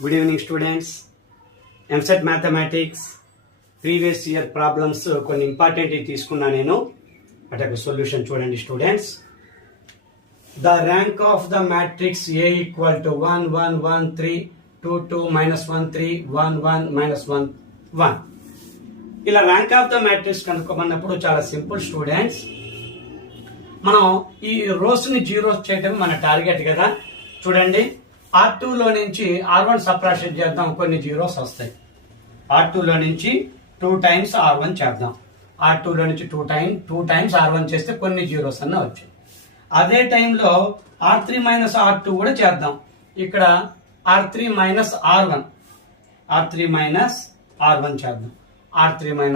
Good evening students. EAMCET mathematics previous year problems కొన్ని important తీసుకున్నా నేను. అటు సొల్యూషన్ చూడండి students. The rank of the matrix A equal to 1 1 1 3 2 2 -1 3 1 1 -1 1. ఇలా ర్యాంక్ ఆఫ్ ద మ్యాట్రిక్స్ కనుక్కోమన్నప్పుడు చాలా simple students. మనం ఈ రోస్ ని జీరోస్ చేయడం మన టార్గెట్ కదా. చూడండి, R2 లో నుంచి R1 సబ్ట్రాక్షన్ చేద్దాం, కొన్ని జీరోస్ వస్తాయి. R2 లో నుంచి 2 times R1 చేద్దాం. R2 లో నుంచి 2 times R1 చేస్తే కొన్ని జీరోస్ అన్న వచ్చాయి. అదే టైంలో R3 - R2 కూడా చేద్దాం. ఇక్కడ R3 - R1 చేద్దాం. R3 - R1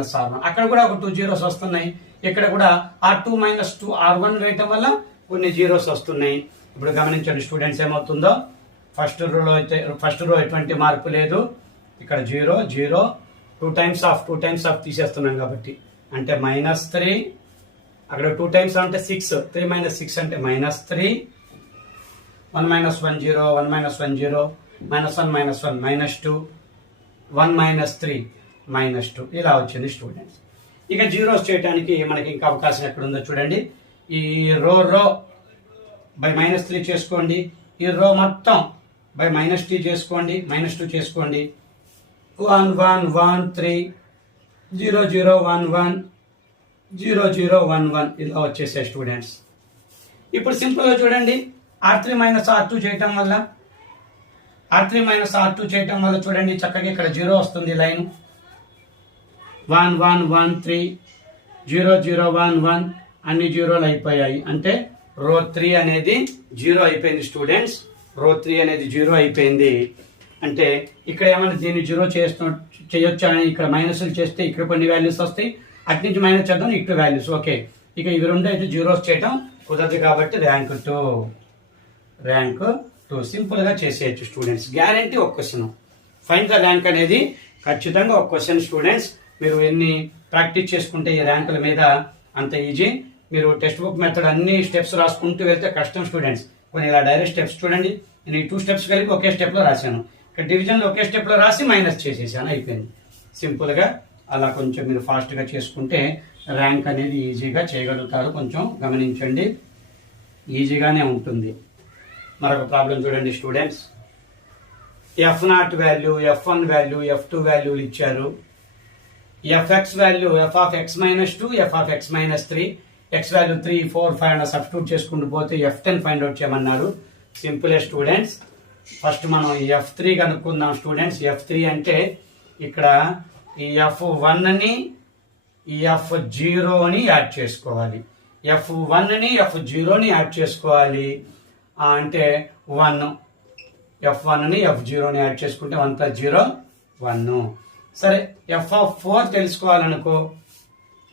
అక్కడ కూడా ఒక 2 జీరోస్ వస్తున్నాయి. ఇక్కడ కూడా R2 - 2 R1 వేయటం వల్ల కొన్ని జీరోస్ వస్తున్నాయి. ఇప్పుడు గమనించండి స్టూడెంట్స్, ఏమవుతుందో. ఫస్ట్ రో ఎటువంటి మార్పు లేదు. ఇక్కడ 0 0 2 times ఆఫ్ తీసేస్తున్నాం కాబట్టి అంటే -3. అక్కడ 2 times అంటే 6 3 - 6 అంటే -3. 1 - 1 0 1 - 1 0 -1 -1 -2 1 -3 -2 ఇలా వచ్చింది స్టూడెంట్స్. ఇక జీరోస్ చేయడానికి మనకి ఇంకా అవకాశం ఎక్కడ ఉందో చూడండి. ఈ రో బై -3 చేసుకోండి. ఈ రో మొత్తం బై -2 చేసుకోండి. 1 1 1 3 0 0 1 1 0 0 1 1 ఇలా వచ్చేసాయి స్టూడెంట్స్. ఇప్పుడు సింపుల్ గా చూడండి, R3 - R2 చేయటం వల్ల చూడండి చక్కగా ఇక్కడ 0 వస్తుంది. లైన్ 1 1 1 3 0 0 1 1 అన్ని జీరోలు అయిపోయాయి. అంటే రో 3 అనేది 0 అయిపోయింది స్టూడెంట్స్. రో 3 అనేది 0 అయిపోయింది. అంటే ఇక్కడ ఏమైనా దీన్ని 0 చేయొచ్చు అని ఇక్కడ మైనస్లు చేస్తే ఇక్కడ కొన్ని వాల్యూస్ వస్తాయి. అటు నుంచి మైనస్ చేద్దాం, ఇటు వాల్యూస్. ఓకే, ఇక ఇవి రెండు అయితే జీరోస్ చేయడం కుదరదు కాబట్టి ర్యాంక్ 2 సింపుల్ గా చేసేయచ్చు స్టూడెంట్స్. గ్యారంటీ ఒక క్వశ్చన్. ఫైండ్ ద ర్యాంక్ అనేది ఖచ్చితంగా ఒక క్వశ్చన్ స్టూడెంట్స్. మీరు ఎన్ని ప్రాక్టీస్ చేసుకుంటే ఈ ర్యాంకుల మీద అంత ఈజీ. మీరు టెక్స్ట్ బుక్ మెథడ్ అన్ని స్టెప్స్ రాసుకుంటూ వెళ్తే కష్టం స్టూడెంట్స్. కొన్ని ఇలా డైరెక్ట్ స్టెప్స్ చూడండి. నేను ఈ 2 steps కలిపి ఒకే స్టెప్ లో రాశాను. ఇక్కడ డివిజన్ లో ఒకే స్టెప్ లో రాసి మైనస్ చేసేసాను, అయిపోయింది. సింపుల్ గా అలా కొంచెం మీరు ఫాస్ట్ గా చేసుకుంటే ర్యాంక్ అనేది ఈజీగా చేయగలుగుతారు. కొంచెం గమనించండి, ఈజీగానే ఉంటుంది. మరొక ప్రాబ్లం చూడండి students. F0 value, F1 value, F2 వాల్యూలు ఇచ్చారు. Fx value f(x - 2), f(x - 3), x value 3 4 5 అన్న సబ్స్టిట్యూట్ చేసుకుంటూ పోతే F10 ఫైండ్ అవుట్ చేయమన్నారు. Simple students. ఫస్ట్ మనం F3 కనుక్కుందాం స్టూడెంట్స్. F3 అంటే ఇక్కడ ఈ F1 ని ఈ F0 ని యాడ్ చేసుకోవాలి. F1 ని F0 ని యాడ్ చేసుకోవాలి అంటే 1. F1 ని F0 ని యాడ్ చేసుకుంటే 1 + 0 1. సరే, F4 తెలుసుకోవాలనుకో.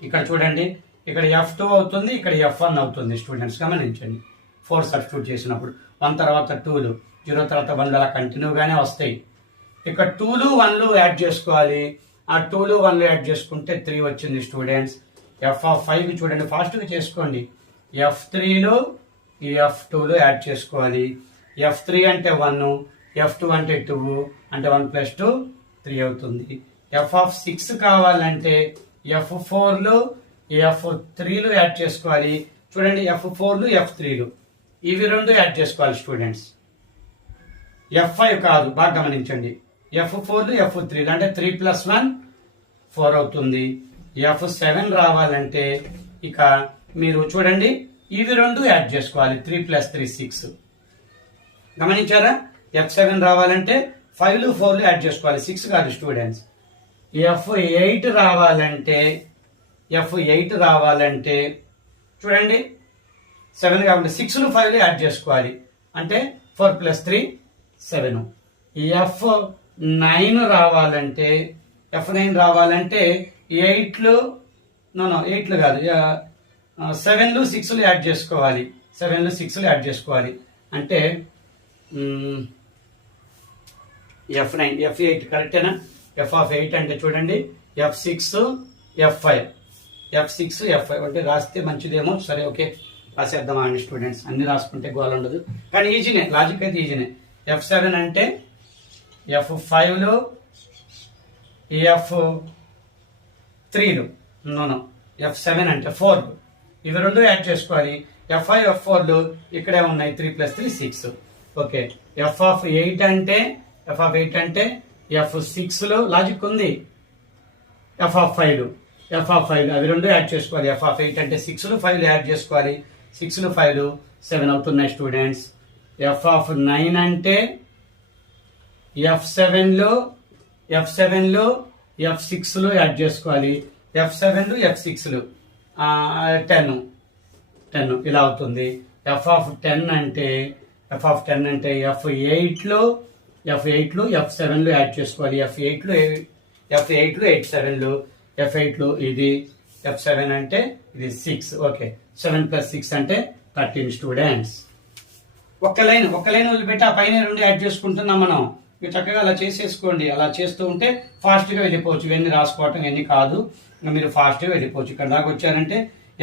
ఇక్కడ చూడండి, ఇక్కడ F2 అవుతుంది, ఇక్కడ F1 అవుతుంది స్టూడెంట్స్. గమనించండి, 4 సబ్స్టిట్యూట్ చేసినప్పుడు 1 తర్వాత 2లు 0 తర్వాత 1 అలా కంటిన్యూగానే వస్తాయి. ఇక్కడ 2లు 1లు యాడ్ చేసుకోవాలి. ఆ 2లు 1లు యాడ్ చేసుకుంటే 3 వచ్చింది స్టూడెంట్స్. F5 చూడండి, ఫాస్ట్గా చేసుకోండి. F3లు ఈ F2లు యాడ్ చేసుకోవాలి. F3 అంటే 1, F2 అంటే 2 అంటే 1 + 2 3 అవుతుంది. F6 కావాలంటే F4లు F3లు యాడ్ చేసుకోవాలి. చూడండి, F4లు F3లు ఇవి రెండు యాడ్ చేసుకోవాలి స్టూడెంట్స్. F5 కాదు, బాగా గమనించండి. F4లు F3లు అంటే 3 + 1 4 అవుతుంది. F7 రావాలంటే ఇక మీరు చూడండి, ఇవి రెండు యాడ్ చేసుకోవాలి. 3 + 3 6. గమనించారా? F7 రావాలంటే 5లు 4లు యాడ్ చేసుకోవాలి, 6 కాదు స్టూడెంట్స్. F8 రావాలంటే చూడండి, 7 కాబట్టి 6లు 5లు యాడ్ చేసుకోవాలి అంటే 4 + 3 7. F9 రావాలంటే 8లు 8లు కాదు, 7లు 6లు యాడ్ చేసుకోవాలి అంటే F9 F8 కరెక్టేనా? F8 అంటే చూడండి, F6 F5 అంటే రాస్తే మంచిదేమో. సరే, ఓకే, రాసేద్దాం అండి స్టూడెంట్స్. అన్ని రాసుకుంటే గోల్ ఉండదు, కానీ ఈజీనే. లాజిక్ అయితే ఈజీనే. F7 అంటే F5లు F3లు నో F7 అంటే 4లు ఇవి రెండు యాడ్ చేసుకోవాలి. F5 F4లు ఇక్కడే ఉన్నాయి 3 + 3 6. ఓకే F8 అంటే F6లు లాజిక్ ఉంది. F5లు అవి రెండు యాడ్ చేసుకోవాలి. F8 అంటే 6లు 5లు యాడ్ చేసుకోవాలి. 6లు 5లు 7 అవుతున్నాయి స్టూడెంట్స్. F9 అంటే F7లు F6లు యాడ్ చేసుకోవాలి. F7లు F6లు 10 ఇలా అవుతుంది. F10 అంటే F8లు F7లు యాడ్ చేసుకోవాలి. F8లు 8 7లు ఇది F7 అంటే ఇది 6. ఓకే 7 + 6 అంటే 13 స్టూడెంట్స్. ఒక్క లైన్ వదిలిపెట్టి ఆ పైన రెండు యాడ్ చేసుకుంటున్నాం మనం. మీరు చక్కగా అలా చేసేసుకోండి. అలా చేస్తూ ఉంటే ఫాస్ట్గా వెళ్ళిపోవచ్చు. ఇవన్నీ రాసుకోవటం ఇవన్నీ కాదు, మీరు ఫాస్ట్గా వెళ్ళిపోవచ్చు. ఇక్కడ దాకా వచ్చారంటే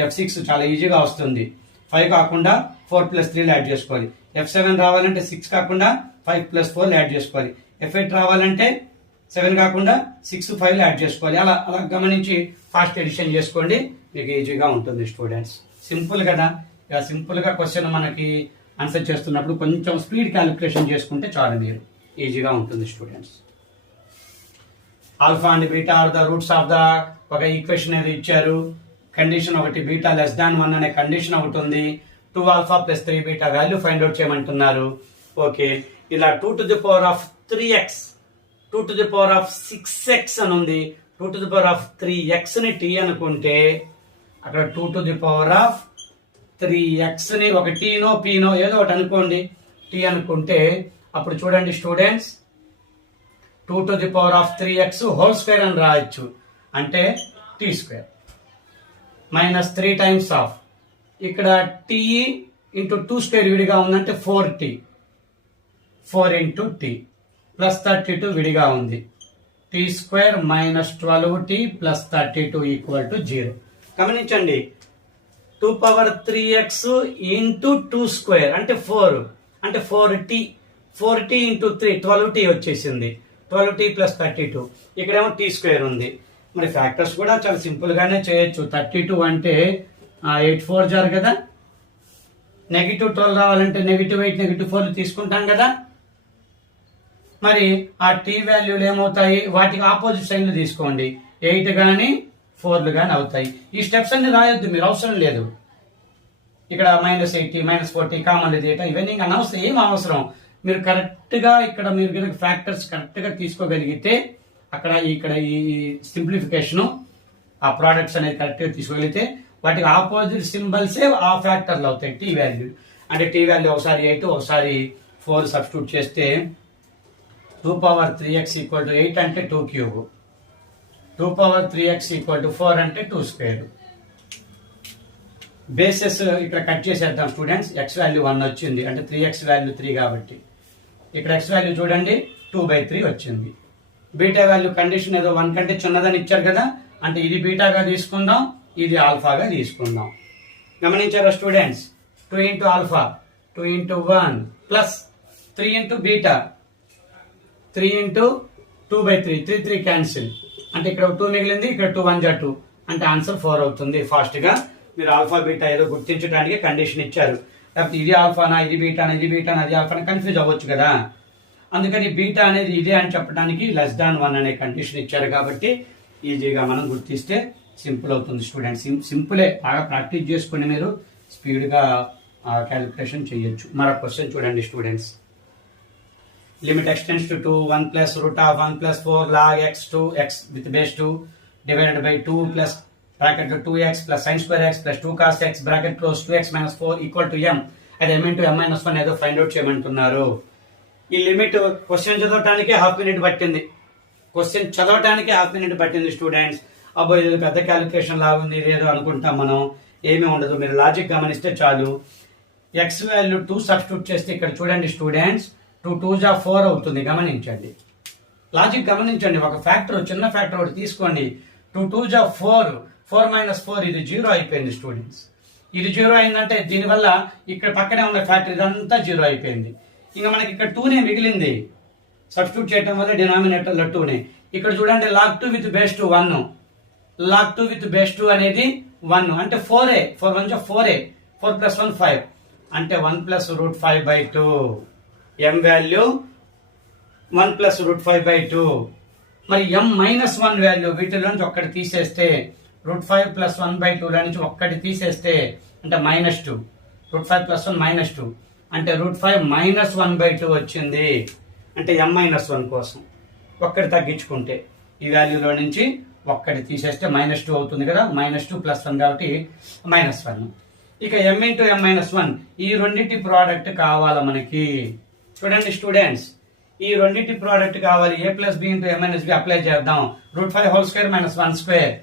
F6 చాలా ఈజీగా వస్తుంది. 5 కాకుండా 4 + 3 యాడ్ చేసుకోవాలి. F7 రావాలంటే 6 కాకుండా 5 + 4 యాడ్ చేసుకోవాలి. F8 రావాలంటే 7 కాకుండా 6 5 యాడ్ చేసుకోవాలి. అలా గమనించి ఫాస్ట్ ఎడిషన్ చేసుకోండి, మీకు ఈజీగా ఉంటుంది స్టూడెంట్స్. సింపుల్ కదా. ఇక సింపుల్గా క్వశ్చన్ మనకి ఆన్సర్ చేస్తున్నప్పుడు కొంచెం స్పీడ్ క్యాలిక్యులేషన్ చేసుకుంటే చాలు, మీరు ఈజీగా ఉంటుంది students. Alpha and beta are the roots of the ఒక ఈక్వేషన్ ఏదో ఇచ్చారు. కండిషన్ ఒకటి బీటా <1 అనే కండిషన్ ఒకటి ఉంది. 2α + 3β వాల్యూ ఫైండ్ అవుట్ చేయమంటున్నారు. ఓకే ఇలా 2⁻3x 2⁻6x అని ఉంది. 2⁻3x ని t అనుకుంటే అక్కడ 2⁻3x ని ఒక టీనో పీనో ఏదో ఒకటి అనుకోండి t అనుకుంటే అప్పుడు చూడండి స్టూడెంట్స్ 2⁻3x హోల్² అని రాయొచ్చు. అంటే t² -3 టైమ్స్ ఆఫ్ ఇక్కడ t × 2² విడిగా ఉందంటే 4t 4 × t +32 విడిగా ఉంది. t² - 12t + 32 = 0. గమనించండి 2⁻3x × 2² అంటే 4 అంటే 4t × 3 12t వచ్చేసింది. 12t + 32 ఇక్కడేమో t² ఉంది. మరి ఫ్యాక్టర్స్ కూడా చాలా సింపుల్ గానే చేయొచ్చు. 32 అంటే 8 4 జారు కదా. -12 రావాలంటే -8 -4 తీసుకుంటాం కదా. మరి ఆ టీ వాల్యూలు ఏమవుతాయి, వాటికి ఆపోజిట్ సైన్లు తీసుకోండి. 8 కానీ 4లు కానీ అవుతాయి. ఈ స్టెప్స్ అన్ని రాయొద్దు, మీరు అవసరం లేదు. ఇక్కడ -80 -40 కామన్ డేటా ఇవన్నీ అనవసరం, ఏం అవసరం. మీరు కరెక్ట్ గా ఇక్కడ మీరు కనుక ఫ్యాక్టర్స్ కరెక్ట్ గా తీసుకోగలిగితే అక్కడ ఇక్కడ ఈ సింప్లిఫికేషన్ ఆ ప్రోడక్ట్స్ అనేది కరెక్ట్ గా తీసుకోగలిగితే వాటికి ఆపోజిట్ సింబల్సే ఆ ఫ్యాక్టర్లు అవుతాయి. టీ వాల్యూ అంటే టీ వాల్యూ ఒకసారి 8 ఒకసారి 4 సబ్స్టిట్యూట్ చేస్తే 2⁻3x = 8 అంటే 2³ 2⁻3x = 4 అంటే 2². బేసెస్ ఇక్కడ కట్ చేసేద్దాం స్టూడెంట్స్. x వాల్యూ 1 వచ్చింది అంటే 3x వాల్యూ 3 కాబట్టి ఇక్కడ x వాల్యూ చూడండి 2/3 వచ్చింది. బీటా వాల్యూ కండిషన్ ఏదో 1 కంటే చిన్నదని ఇచ్చారు కదా, అంటే ఇది బీటాగా తీసుకుందాం, ఇది ఆల్ఫాగా తీసుకుందాం. గమనించారా students? 2 × alpha 2 × 1 plus 3 × beta 3 × 2/3 3 cancel అంటే ఇక్కడ 2 మిగిలింది, ఇక్కడ 2 1 2 అంటే ఆన్సర్ 4 అవుతుంది. ఫాస్ట్ గా మీరు ఆల్ఫా బీటా ఏదో గుర్తించడానికి కండిషన్ ఇచ్చారు. లేకపోతే ఇది ఆల్ఫానా ఇది బీటానా ఇది బీటానా అది ఆల్ఫానా కన్ఫ్యూజ్ అవ్వచ్చు కదా. అందుకని బీటా అనేది ఇదే అని చెప్పడానికి <1 అనే కండిషన్ ఇచ్చారు కాబట్టి ఈజీగా మనం గుర్తిస్తే సింపుల్ అవుతుంది స్టూడెంట్స్. సింపులే, బాగా ప్రాక్టీస్ చేసుకుని మీరు స్పీడ్గా క్యాలిక్యులేషన్ చేయొచ్చు. మరొక క్వశ్చన్ చూడండి students. Limit x → 2 1 + √1 + 4 log x 2x with base 2 divided by 2 plus bracket 2x plus sin² x plus 2 cos x bracket close 2x - 4 = m. అది m × m-1 ఏదో ఫైండ్ అవుట్ చేయమంటున్నారు. ఈ లిమిట్ క్వశ్చన్ చదవటానికి half minute పట్టింది. Students. అబ్బో ఇది పెద్ద calculation లాగా ఉంది ఇదేదో అనుకుంటాం మనం. ఏమీ ఉండదు, మీరు లాజిక్ గమనిస్తే చాలు. ఎక్స్ వాల్యూ 2 సబ్స్టిట్యూట్ చేస్తే ఇక్కడ చూడండి స్టూడెంట్స్ 2 2 4 అవుతుంది. గమనించండి, లాజిక్ గమనించండి. ఒక ఫ్యాక్టర్ చిన్న ఫ్యాక్టర్ ఒకటి తీసుకోండి. 2 2 4 4 - 4 ఇది 0 అయిపోయింది స్టూడెంట్స్. ఇది 0 అయిందంటే దీనివల్ల ఇక్కడ పక్కనే ఉన్న ఫ్యాక్టర్ ఇదంతా 0 అయిపోయింది. ఇంకా మనకి ఇక్కడ 2నే మిగిలింది. సబ్స్టిట్యూట్ చేయడం వల్ల డినామినేటర్ లో 2 ఇక్కడ చూడండి log 2 with base 2 1, log 2 with base 2 అనేది 1 అంటే 4a, 4 1 4a, 4 ప్లస్ 1 5 అంటే 1 plus root 5 by 2. m value 1 plus root 5 by 2. మరి m మైనస్ 1 వాల్యూ వీటిలో నుంచి ఒక్కటి తీసేస్తే రూట్ 5 ప్లస్ 1 బై 2 లో నుంచి ఒక్కటి తీసేస్తే అంటే -2, రూట్ 5 ప్లస్ 1 -2 అంటే రూట్ 5 మైనస్ 1 బై 2 వచ్చింది. అంటే m మైనస్ 1 కోసం ఒక్కటి తగ్గించుకుంటే ఈ వాల్యూలో నుంచి ఒక్కటి తీసేస్తే -2 అవుతుంది కదా, -2 ప్లస్ 1 కాబట్టి -1. ఇక m ఇంటూ m మైనస్ 1 ఈ రెండింటి ప్రోడక్ట్ కావాలా మనకి. చూడండి స్టూడెంట్స్, ఈ రెండింటి ప్రోడక్ట్ కావాలి. a plus B into m minus B apply చేద్దాం. Root 5 whole square minus 1 square,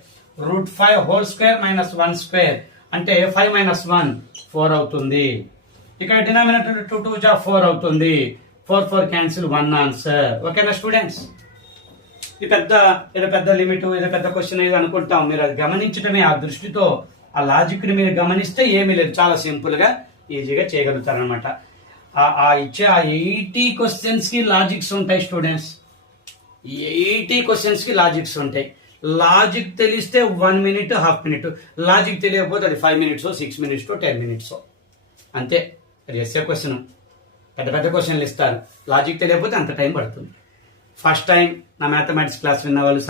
root 5 whole square minus 1 square అంటే 5 మైనస్ 1 4 అవుతుంది. ఇక్కడ డినామినేటర్ 2 2 జా 4 అవుతుంది. 4 4 క్యాన్సిల్ 1 ఆన్సర్. ఓకేనా స్టూడెంట్స్? ఇది పెద్ద లిమిట్, ఇది పెద్ద క్వశ్చన్ ఇది అనుకుంటాం. మీరు అది గమనించడమే, ఆ దృష్టితో ఆ లాజిక్ ని మీరు గమనిస్తే ఏమీ లేదు, చాలా సింపుల్ గా ఈజీగా చేయగలుగుతారు అనమాట. ఇచ్చే ఆ 80 క్వశ్చన్స్ కి లాజిక్స్ ఉంటాయి స్టూడెంట్స్. 80 క్వశ్చన్స్ కి లాజిక్స్ ఉంటాయి. లాజిక్ తెలిస్తే 1 మినిట్, హాఫ్ మినిట్, లాజిక్ తెలియకపోతే అది 5 మినిట్స్, 6 మినిట్స్, 10 మినిట్స్ అంతే. అది ఎస్ఏ క్వశ్చన్, పెద్ద క్వశ్చన్లు ఇస్తారు, లాజిక్ తెలియకపోతే అంత టైం పడుతుంది. ఫస్ట్ టైం నా మ్యాథమెటిక్స్ క్లాస్ విన్న వాళ్ళు